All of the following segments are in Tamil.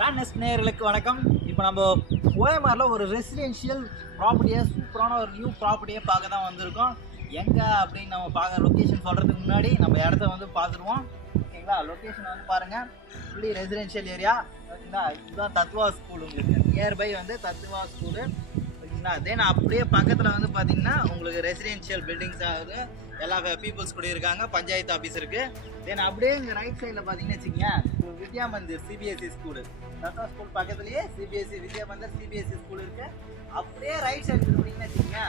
ரானஸ்ட் நேயர்களுக்கு வணக்கம். இப்போ நம்ம ஓஎம்ஆரில் ஒரு ரெசிடென்ஷியல் ப்ராப்பர்ட்டியை சூப்பரான ஒரு நியூ ப்ராப்பர்ட்டியை பார்க்க தான் வந்திருக்கோம். எங்கே அப்படின்னு நம்ம பார்க்க லொக்கேஷன் சொல்கிறதுக்கு முன்னாடி நம்ம இடத்த வந்து பார்த்துருவோம். ஓகேங்களா, லொக்கேஷன் வந்து பாருங்கள், ஃபுல்லி ரெசிடென்ஷியல் ஏரியா. ஓகேங்களா, இதுதான் தத்வா ஸ்கூல். உங்களுக்கு நியர்பை வந்து தத்வா ஸ்கூலு. ஓகேங்களா, தென் அப்படியே பக்கத்தில் வந்து பார்த்தீங்கன்னா உங்களுக்கு ரெசிடென்ஷியல் பில்டிங்ஸ் ஆகுது. எல்லா பீப்புள்ஸ் கூட இருக்காங்க, பஞ்சாயத்து ஆஃபீஸ் இருக்குது. தென் அப்படியே இங்கே ரைட் சைடில் பார்த்தீங்கன்னா வச்சுக்கோங்க, Vidya Mandir CBSE school. Tattva school பக்கத்துலேயே CBSE Vidya Mandir CBSE school இருக்குது. அப்படியே ரைட் சைடு பார்த்தீங்கன்னா வச்சுக்கோங்க,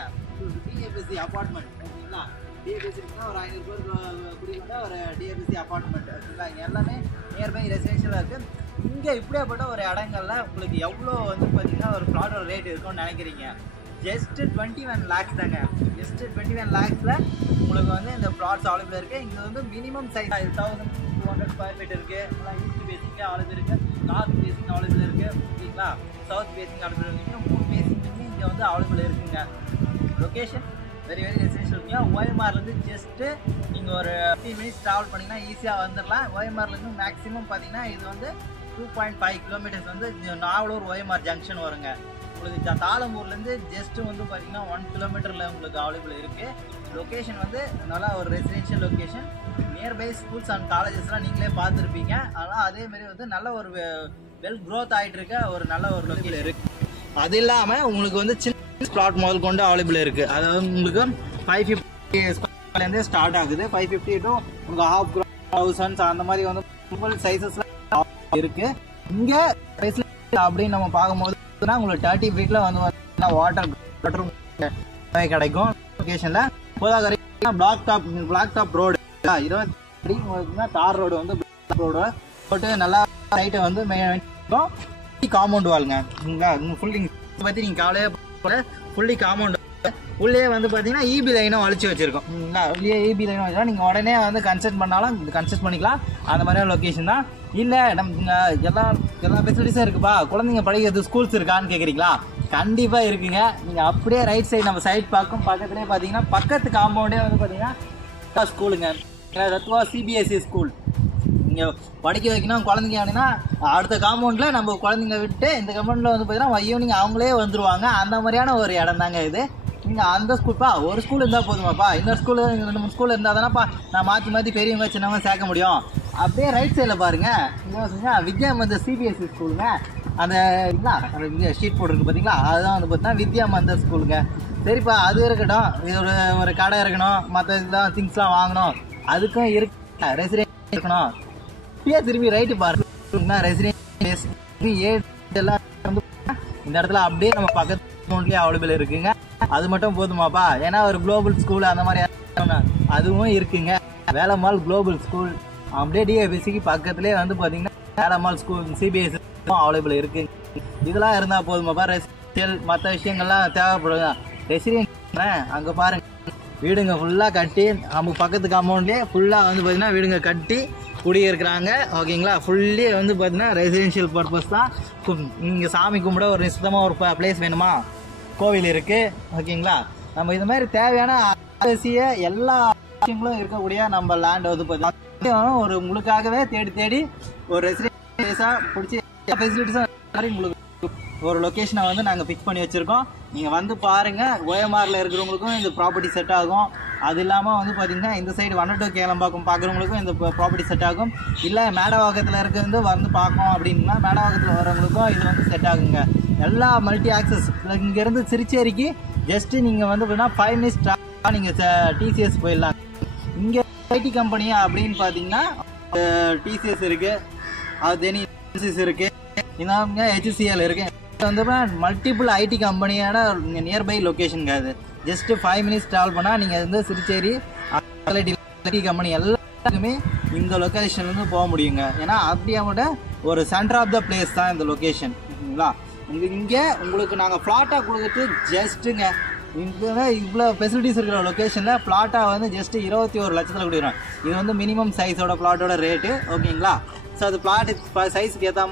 டிஎபிஎஸ்சி அப்பார்ட்மெண்ட். ஓகேங்களா, டிஎபிஎஸ்சி இருக்குன்னா ஒரு 500 பேர் குடிக்கொண்ட ஒரு டிஎபிஎஸ்சி அப்பார்ட்மெண்ட். ஓகேங்களா, இங்கே எல்லாமே நியர்பை ரெசிடென்ஷியலாக இருக்குது. இங்கே இப்படியாப்பட்ட ஒரு இடங்கள்ல உங்களுக்கு எவ்வளோ வந்து பார்த்தீங்கன்னா ஒரு பிளாட்டோட ரேட் இருக்கும்னு நினைக்கிறீங்க? ஜஸ்ட்டு 21 lakhs தாங்க. ஜஸ்ட்டு 21 lakhsல உங்களுக்கு வந்து இந்த ப்ளாட்ஸ் அவைலபிள் இருக்குது. இங்கே வந்து மினிமம் சைஸ் 1200 ஸ்கொயர் ஃபீட் இருக்குது. ஈஸ்ட் பேசிங்காக அவைலபிள் இருக்குது, நார்த் பேசிங் அவைலபிள் இருக்குது. ஓகேங்களா, சவுத் பேசிங் அவைலபிள் இருக்குது. 3 பேசிங்குமே இங்கே வந்து அவைலபிள் இருக்குங்க. லொக்கேஷன் வெரி ரெசிடென்ஷியல் இருக்குங்க. ஓஎம்ஆர்லேருந்து ஜஸ்ட்டு நீங்கள் ஒரு 15 minutes ட்ராவல் பண்ணிங்கன்னா ஈஸியாக வந்துடலாம். ஓஎம்ஆர்லேருந்து மேக்ஸிமம் பார்த்தீங்கன்னா இது வந்து 2.5 கிலோமீட்டர்ஸ் வந்து நாவலூர் ஓஎம்ஆர் ஜங்ஷன் வருங்க. உங்களுக்கு தாளம்பூர்லேருந்து ஜஸ்ட்டு வந்து பார்த்தீங்கன்னா 1 கிலோமீட்டரில் உங்களுக்கு அவைலபிள் இருக்குது. லொக்கேஷன் வந்து நல்லா ஒரு residential location. Nearby schools and காலேஜஸ்லாம் நீங்களே பார்த்துருப்பீங்க. ஆனால் அதேமாரி வந்து நல்ல ஒரு வெல் க்ரோத் ஆகிட்டு இருக்க ஒரு நல்ல ஒரு லொக்கேஷன் இருக்குது. அது இல்லாமல் உங்களுக்கு வந்து சின்ன ஸ்ப்ளாட் முதல் கொண்டு அவைலபிள் இருக்குது. அதாவது உங்களுக்கு 550 ஸ்கொயர்லேருந்தே ஸ்டார்ட் ஆகுது. 550 டு உங்களுக்கு 500,000 அந்த மாதிரி வந்து சிம்பிள் சைஸஸ்லாம் இருக்கு. இங்க அப்படின்னு நம்ம பார்க்கும்போது உங்களுக்கு 30 feetல வந்து வாட்டர் கிடைக்கும். லொகேஷன்ல பிளாக் டாப் ரோடு 20 தார் ரோடு வந்து ரோடு போட்டு நல்லா சைட்டை வந்து காம்பவுண்ட் வாளுங்க. ஃபுல்லி பத்தி நீங்க காலையே ஃபுல்லி காம்பவுண்ட் உள்ளே வந்து பார்த்தீங்கன்னா இபி லைனும் அழிச்சு வச்சிருக்கோம். உள்ளே இபி லைனும் வச்சா நீங்கள் உடனே வந்து கன்ஸ்ட்ரக்ட் பண்ணாலும் கன்ஸ்ட்ரக்ட் பண்ணிக்கலாம். அந்த மாதிரியான லொக்கேஷன் தான். இல்லை நம்ம எல்லா ஃபெசிலிட்டிஸும் இருக்குப்பா, குழந்தைங்க படிக்கிறது ஸ்கூல்ஸ் இருக்கான்னு கேட்குறீங்களா? கண்டிப்பாக இருக்குங்க. நீங்கள் அப்படியே ரைட் சைடு நம்ம சைட் பார்க்கும் பக்கத்துலேயே பார்த்தீங்கன்னா பக்கத்து காம்பவுண்டே வந்து பார்த்தீங்கன்னா ஸ்கூலுங்க. Tattva CBSE school. நீங்கள் படிக்க வைக்கணும் குழந்தைங்க அப்படின்னா அடுத்த காம்பவுண்டில் நம்ம குழந்தைங்க விட்டு இந்த காம்பவுண்டில் வந்து பார்த்தீங்கன்னா ஈவினிங் அவங்களே வந்துடுவாங்க. அந்த மாதிரியான ஒரு இடம் தாங்க இது. நீங்கள் அந்த ஸ்கூல்ப்பா ஒரு ஸ்கூல் இருந்தால் போதுமாப்பா, இன்னொரு ஸ்கூலு 2-3 ஸ்கூல் இருந்தால் தானேப்பா நான் மாற்றி பெரியவங்க சின்னவங்க சேர்க்க முடியும். அப்படியே ரைட் சைடில் பாருங்கள், இங்கே வித்யா மந்தர் சிபிஎஸ்சி ஸ்கூலுங்க. அந்த ஷீட் போட்டுருக்கு பார்த்தீங்களா, அதுதான் வந்து பார்த்தீங்கன்னா வித்யா மந்தர் ஸ்கூலுங்க. சரிப்பா, அது இருக்கட்டும். இது ஒரு கடை இருக்கணும், மற்ற இதெல்லாம் திங்ஸ்லாம் வாங்கணும், அதுக்கும் இருக்கு. ரெசிடென்ட் இருக்கணும். இப்பயே திரும்பி ரைட்டு பாருங்க, ரெசிடென்ட் எல்லாம் வந்து இந்த இடத்துல அப்படியே நம்ம பக்கத்து அக்கௌண்ட்லேயே அவைலபிள் இருக்குங்க. அது மட்டும் போதுமாப்பா? ஏன்னா ஒரு குளோபல் ஸ்கூல் அந்த மாதிரி அதுவும் இருக்குங்க. வேலம்மாள் குளோபல் ஸ்கூல் அப்படியே டிஎபிஎஸ்சிக்கு பக்கத்துலேயே வந்து பார்த்தீங்கன்னா வேலம்மாள் ஸ்கூல் சிபிஎஸ்சி அவைலபிள் இருக்கு. இதெல்லாம் இருந்தால் போதுமாப்பா? ரெசிடென்ஷியல் மற்ற விஷயங்கள்லாம் தேவைப்படுங்க. ரெசிடென்ஷியல் அங்கே பாருங்க, வீடுங்க ஃபுல்லாக கட்டி நம்ம பக்கத்து காம்பவுண்ட்லேயே ஃபுல்லாக வந்து பார்த்தீங்கன்னா வீடுங்க கட்டி குடியிருக்கிறாங்க. ஓகேங்களா, ஃபுல்லி வந்து பார்த்தீங்கன்னா ரெசிடென்ஷியல் பர்பஸ் தான். நீங்கள் சாமி கும்பிட ஒரு நிச்சயமாக ஒரு பிளேஸ் வேணுமா, கோவில் இருக்குது. ஓகேங்களா, நம்ம இது மாதிரி தேவையான அவசிய எல்லா விஷயங்களும் இருக்கக்கூடிய நம்ம லேண்ட் வந்து பார்த்தீங்கன்னா ஒரு உங்களுக்காகவே தேடி ஒரு ரெசிடென்ஷியஸாக பிடிச்சி ஃபெசிலிட்டிஸாக உங்களுக்கு ஒரு லொக்கேஷனை வந்து நாங்கள் ஃபிக்ஸ் பண்ணி வச்சுருக்கோம். நீங்கள் வந்து பாருங்கள், ஓஎம்ஆரில் இருக்கிறவங்களுக்கும் இந்த ப்ராப்பர்ட்டி செட் ஆகும். அது இல்லாமல் வந்து பார்த்தீங்கன்னா இந்த சைடு 1 to கேளம்பாக்கம் பார்க்குறவங்களுக்கும் இந்த ப்ராப்பர்ட்டி செட் ஆகும். இல்லை மேடவாக்கத்தில் இருக்கிறது வந்து பார்க்கணும் அப்படின்னா மேடவாக்கத்தில் வரவங்களுக்கும் இது வந்து செட் ஆகுங்க. எல்லா மல்டி ஆக்சஸ். இங்கேருந்து திருச்சேரிக்கு ஜஸ்ட்டு நீங்கள் வந்து பார்த்தீங்கன்னா 5 minutes நீங்கள் டிசிஎஸ் போயிடலாம். இங்கே ஐடி கம்பெனி அப்படின்னு பார்த்தீங்கன்னா டிசிஎஸ் இருக்குது, அது தெனி இருக்குது, இன்னும் ஹெச்சிஎல் இருக்குது. வந்து மல்டிபிள் ஐடி கம்பெனியான நியர்பை லொக்கேஷனுங்க. அது ஜஸ்ட்டு 5 minutes ட்ராவல் பண்ணால் நீங்கள் வந்து திருச்சேரி ஐடி கம்பெனி எல்லாத்துக்குமே இந்த லொக்கேஷன்லேருந்து போக முடியுங்க. ஏன்னா அப்படியே ஒரு சென்டர் ஆஃப் த பிளேஸ் தான் இந்த லொக்கேஷன். ஓகேங்களா, இங்கே உங்களுக்கு நாங்கள் ஃப்ளாட்டாக கொடுத்துட்டு ஜஸ்ட்டுங்க இவ்வளோ ஃபெசிலிட்டிஸ் இருக்கிற லொக்கேஷனில் ஃப்ளாட்டாக வந்து ஜஸ்ட்டு 21 லட்சத்தில் கொடுக்குறோம். இது வந்து மினிமம் சைஸோட ஃப்ளாட்டோட ரேட்டு. ஓகேங்களா, ஸோ அது ஃப்ளாட் சைஸுக்கு ஏற்ற